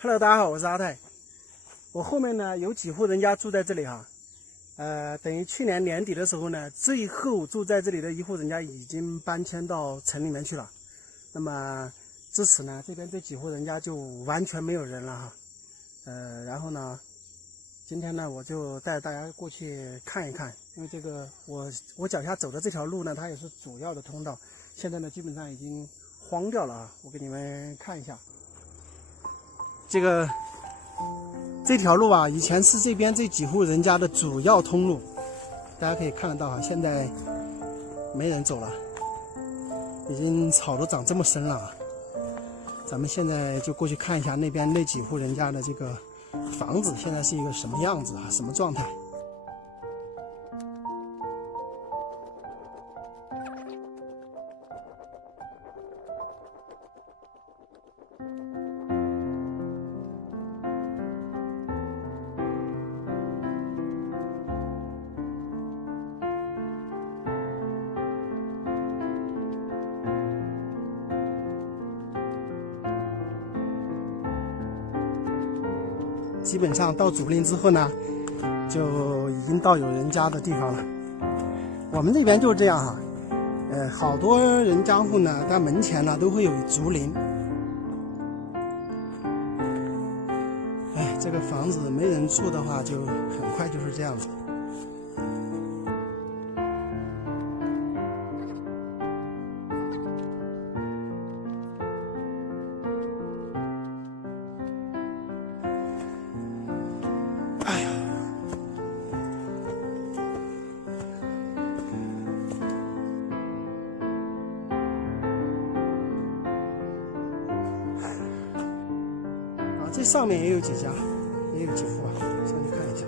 Hello， 大家好，我是阿泰。我后面呢有几户人家住在这里哈，等于去年年底的时候呢，最后住在这里的一户人家已经搬迁到城里面去了。那么至此呢，这边这几户人家就完全没有人了哈。然后呢，今天呢我就带大家过去看一看，因为这个我脚下走的这条路呢，它也是主要的通道，现在呢基本上已经荒掉了啊。我给你们看一下。这条路啊，以前是这边这几户人家的主要通路，大家可以看得到啊，现在没人走了，已经草都长这么深了啊。咱们现在就过去看一下那边那几户人家的这个房子现在是一个什么样子啊，什么状态。基本上到竹林之后呢，就已经到有人家的地方了。我们这边就是这样哈，好多人家户呢，它门前呢都会有竹林。这个房子没人住的话，就很快就是这样子。这上面也有几家，也有几户啊，上去看一下。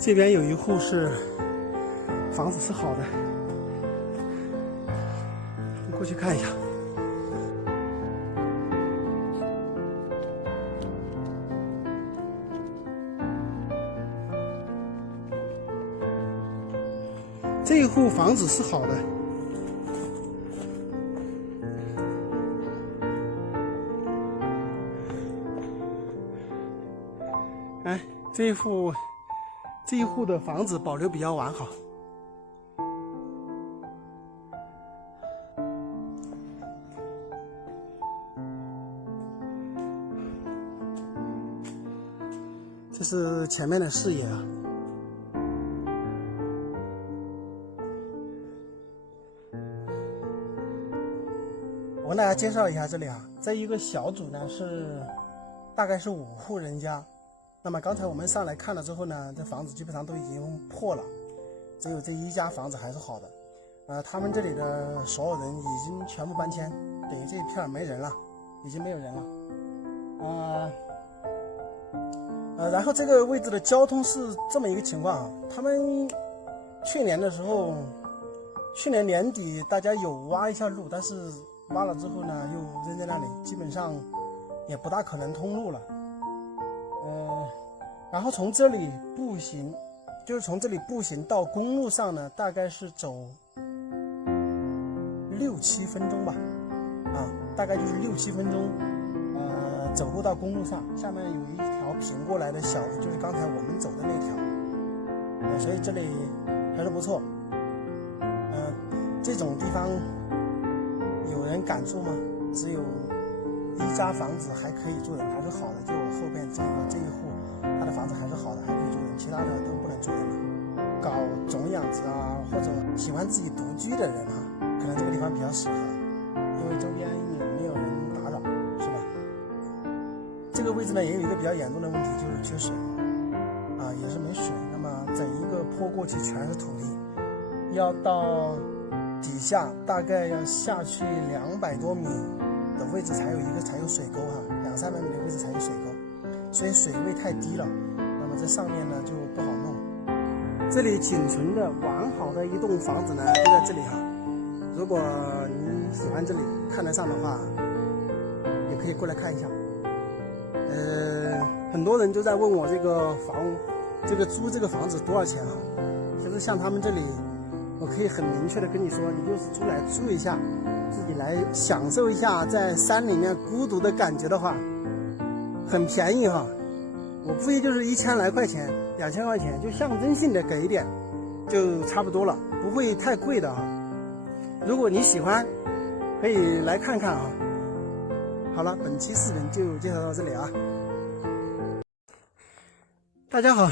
这边有一户是房子是好的，过去看一下。这一户房子是好的，这一户的房子保留比较完好。这是前面的视野啊。我跟大家介绍一下这里啊，这一个小组呢大概是5户人家。那么刚才我们上来看了之后呢，这房子基本上都已经破了，只有这一家房子还是好的。他们这里的所有人已经全部搬迁，等于这一片没人了，已经没有人了。然后这个位置的交通是这么一个情况啊，他们去年年底大家有挖一下路，但是挖了之后呢又扔在那里，基本上也不大可能通路了。然后从这里步行，就是从这里步行到公路上呢，大概是走6-7分钟吧，大概就是6-7分钟，走路到公路上，下面有一条平过来的小路，就是刚才我们走的那条，所以这里还是不错。这种地方有人敢住吗？只有一家房子还可以住人，还是好的，就我后边这一户。他的房子还是好的，还可以住人，其他的都不能住人了。搞种养殖啊，或者喜欢自己独居的人啊，可能这个地方比较适合，因为周边也没有人打扰，是吧？这个位置呢，也有一个比较严重的问题，就是缺水也是没水。那么整一个坡过去全是土地，要到底下大概要下去200多米的位置才有水沟200-300米的位置才有水沟。所以水位太低了，那么这上面呢就不好弄。这里仅存的完好的一栋房子呢，就在这里哈。如果你喜欢这里看得上的话，也可以过来看一下。很多人都在问我租这个房子多少钱啊？其实像他们这里，我可以很明确的跟你说，你就是出来住一下，自己来享受一下在山里面孤独的感觉的话，很便宜哈。我估计就是1000来块钱、2000块钱，就象征性的给一点，就差不多了，不会太贵的哈。如果你喜欢，可以来看看啊。好了，本期视频就介绍到这里啊。大家好，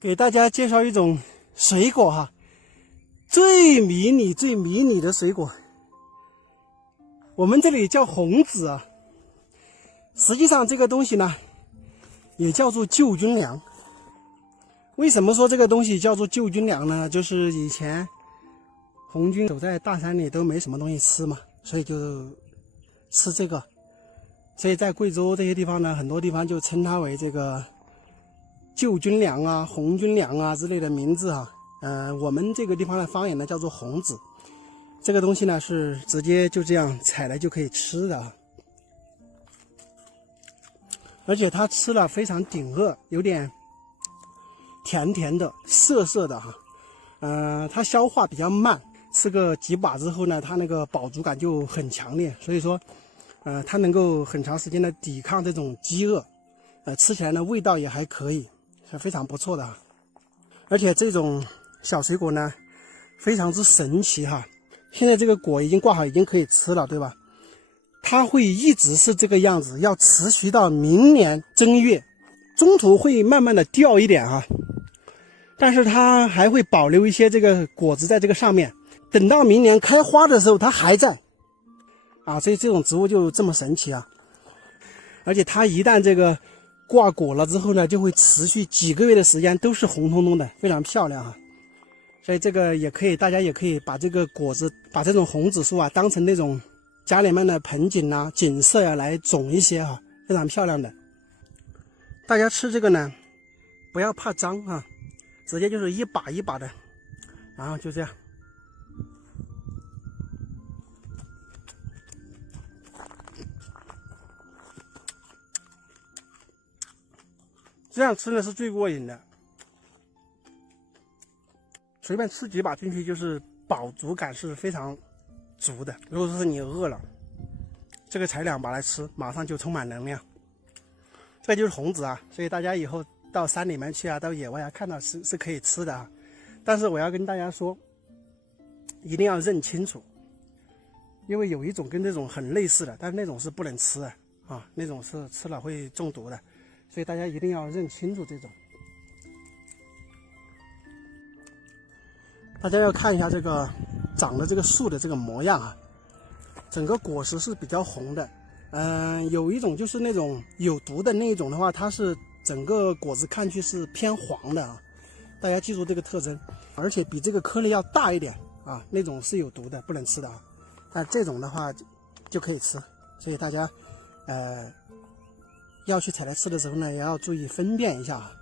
给大家介绍一种水果哈，最迷你的水果，我们这里叫红籽啊。实际上这个东西呢，也叫做救军粮。为什么说这个东西叫做救军粮呢？就是以前红军走在大山里都没什么东西吃嘛，所以就吃这个。所以在贵州这些地方呢，很多地方就称它为这个救军粮啊、红军粮啊之类的名字啊。我们这个地方的方言呢叫做红籽。这个东西呢是直接就这样采来就可以吃的啊。而且它吃了非常顶饿，有点甜甜的、涩涩的哈。它消化比较慢，吃个几把之后呢，它那个饱足感就很强烈，所以说，它能够很长时间的抵抗这种饥饿，吃起来呢味道也还可以，是非常不错的哈。而且这种小水果呢，非常之神奇哈。现在这个果已经挂好，已经可以吃了，对吧？它会一直是这个样子，要持续到明年正月，中途会慢慢的掉一点哈，但是它还会保留一些这个果子在这个上面，等到明年开花的时候它还在啊。所以这种植物就这么神奇啊。而且它一旦这个挂果了之后呢，就会持续几个月的时间都是红彤彤的，非常漂亮啊。所以这个也可以，大家也可以把这个果子，把这种红紫树啊当成那种家里面的盆景啊、景色啊来种一些哈，非常漂亮的。大家吃这个呢，不要怕脏啊，直接就是一把一把的，然后就这样。这样吃呢是最过瘾的，随便吃几把进去就是饱足感是非常足的。如果说是你饿了，这个采2把来吃，马上就充满能量。这就是红籽啊，所以大家以后到山里面去啊，到野外啊，看到是可以吃的啊。但是我要跟大家说，一定要认清楚，因为有一种跟这种很类似的，但是那种是不能吃的啊，那种是吃了会中毒的，所以大家一定要认清楚这种。大家要看一下这个长的这个树的这个模样啊，整个果实是比较红的。有一种就是那种有毒的那一种的话，它是整个果子看去是偏黄的啊，大家记住这个特征。而且比这个颗粒要大一点啊，那种是有毒的，不能吃的啊。但这种的话就可以吃，所以大家要去采来吃的时候呢，也要注意分辨一下啊。